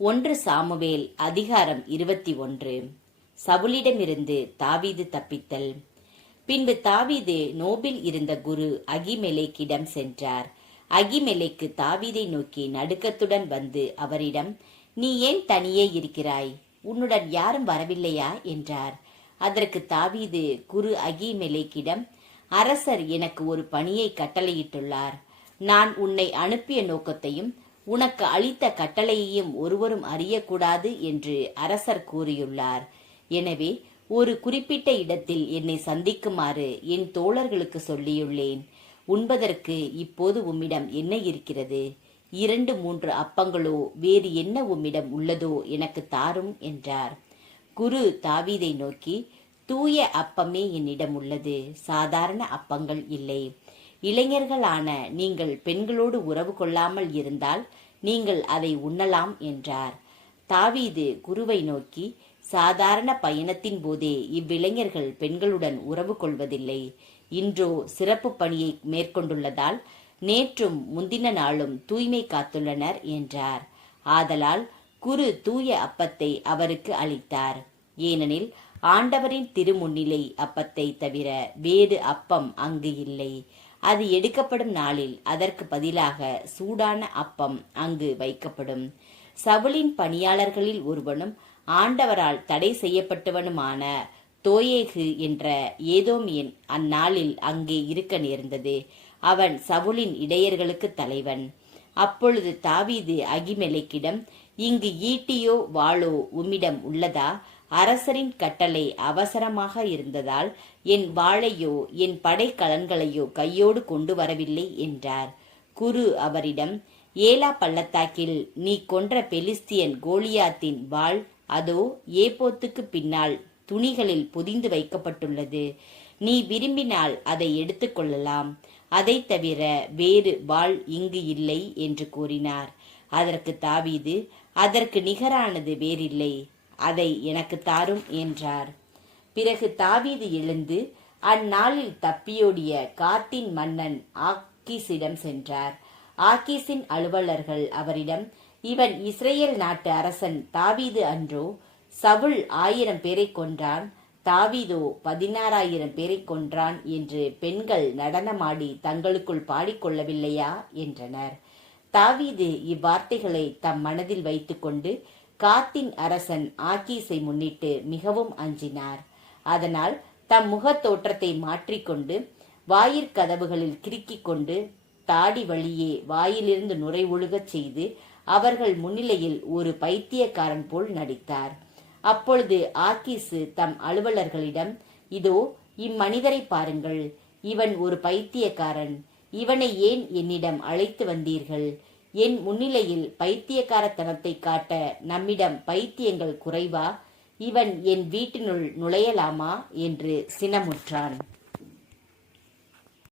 1 Samuel அதிகாரம் 21. சவுலிடமிருந்து தாவீது தப்பித்தல். பின்பு தாவீது நோபில் இருந்த குரு அகிமெலேக்கிடம் சென்றார். அகிமெலேக்கு தாவீதை நோக்கி நடுக்கத்துடன் வந்து அவரிடம், நீ ஏன் தனியே இருக்கிறாய்? உன்னுடன் யாரும் வரவில்லையா என்றார். அதற்கு தாவீது குரு அகிமெலேக்கிடம், அரசர் எனக்கு ஒரு பணியை கட்டளையிட்டுள்ளார். நான் உன்னை அனுப்பிய நோக்கத்தையும் உனக்கு அளித்த கட்டளையையும் ஒருவரும் அறியக்கூடாது என்று அரசர் கூறியுள்ளார். எனவே ஒரு குறிப்பிட்ட இடத்தில் என்னை சந்திக்குமாறு என் தோழர்களுக்கு சொல்லியுள்ளேன். உண்பதற்கு இப்போது உம்மிடம் என்ன இருக்கிறது? 2-3 அப்பங்களோ வேறு என்ன உம்மிடம் உள்ளதோ எனக்கு தாரும் என்றார். குரு தாவீதை நோக்கி, தூய அப்பமே என்னிடம் உள்ளது, சாதாரண அப்பங்கள் இல்லை. இளைஞர்களான நீங்கள் பெண்களோடு உறவு கொள்ளாமல் இருந்தால் நீங்கள் அதை உண்ணலாம் என்றார். தாவீது குருவை நோக்கி, சாதாரண பயணத்தின் போதே இவ்விளைஞர்கள் பெண்களுடன் உறவு கொள்வதில்லை. இன்றோ சிறப்பு பணியை மேற்கொண்டுள்ளதால் நேற்றும் முந்தின நாளும் தூய்மை காத்துள்ளனர் என்றார். ஆதலால் குரு தூய அப்பத்தை அவருக்கு அளித்தார். ஏனெனில் ஆண்டவரின் திருமுன்னிலை அப்பத்தை தவிர வேறு அப்பம் அங்கு இல்லை. அது எடுக்கப்படும் நாளில் அதற்கு பதிலாக சூடான அப்பம் அங்கு வைக்கப்படும். சவுலின் பணியாளர்களில் ஒருவனும் ஆண்டவரால் தடை செய்யப்பட்டவனுமான தோயேகு என்ற ஏதோமியன் அந்நாளில் அங்கே இருக்க நேர்ந்தது. அவன் சவுலின் இடையர்களுக்கு தலைவன். அப்பொழுது தாவீது அகிமெலேக்கிடம், இங்கு ஈட்டியோ வாளோ உம்மிடம் உள்ளதா? அரசரின் கட்டளை அவசரமாக இருந்ததால் என் வாளையோ என் படைக்கலன்களையோ கையோடு கொண்டு வரவில்லை என்றார். குரு அவரிடம், ஏலா பள்ளத்தாக்கில் நீ கொன்ற பெலிஸ்தியன் கோலியாத்தின் வாள் அதோ ஏபோத்துக்கு பின்னால் துணிகளில் பொதிந்து வைக்கப்பட்டுள்ளது. நீ விரும்பினால் அதை எடுத்துக்கொள்ளலாம். அதை தவிர வேறு வாள் இங்கு இல்லை என்று கூறினார். அதற்கு தாவீது, அதற்கு நிகரானது வேறில்லை, அதை எனக்கு தாரும் என்றார். பிறகு தாவீது எழுந்து அந்நாளில் தப்பியோடிய காத்தின் மன்னன் ஆக்கீசிடம் சென்றார். ஆக்கீசின் அலுவலர்கள் அவரிடம், இவன் இஸ்ரேல் நாட்டு அரசன் தாவீது அன்றோ? சவுல் 1000 பேரை கொன்றான், தாவீதோ 16,000 பேரை கொன்றான் என்று பெண்கள் நடனமாடி தங்களுக்குள் பாடிக்கொள்ளவில்லையா என்றனர். தாவீது இவ்வார்த்தைகளை தம் மனதில் வைத்துக்கொண்டு காத்தின் அரசன் ஆக்கீஸை முன்னிட்டு மிகவும் அஞ்சினார். அதனால் தம் முகத் தோற்றத்தை மாற்றிக்கொண்டு வாயிற்கதவுகளில் கிறுக்கிக் கொண்டு தாடி வழியே வாயிலிருந்து நுரை ஒழுகச் செய்து அவர்கள் முன்னிலையில் ஒரு பைத்தியக்காரன் போல் நடித்தார். அப்பொழுது ஆக்கீசு தம் அலுவலர்களிடம், இதோ இம்மனிதரை பாருங்கள், இவன் ஒரு பைத்தியக்காரன். இவனை ஏன் என்னிடம் அழைத்து வந்தீர்கள்? என் முன்னிலையில் பைத்தியக்காரத்தனத்தை காட்ட நம்மிடம் பைத்தியங்கள் குறைவா? இவன் என் வீட்டினுள் நுழையலாமா என்று சினமுற்றான்.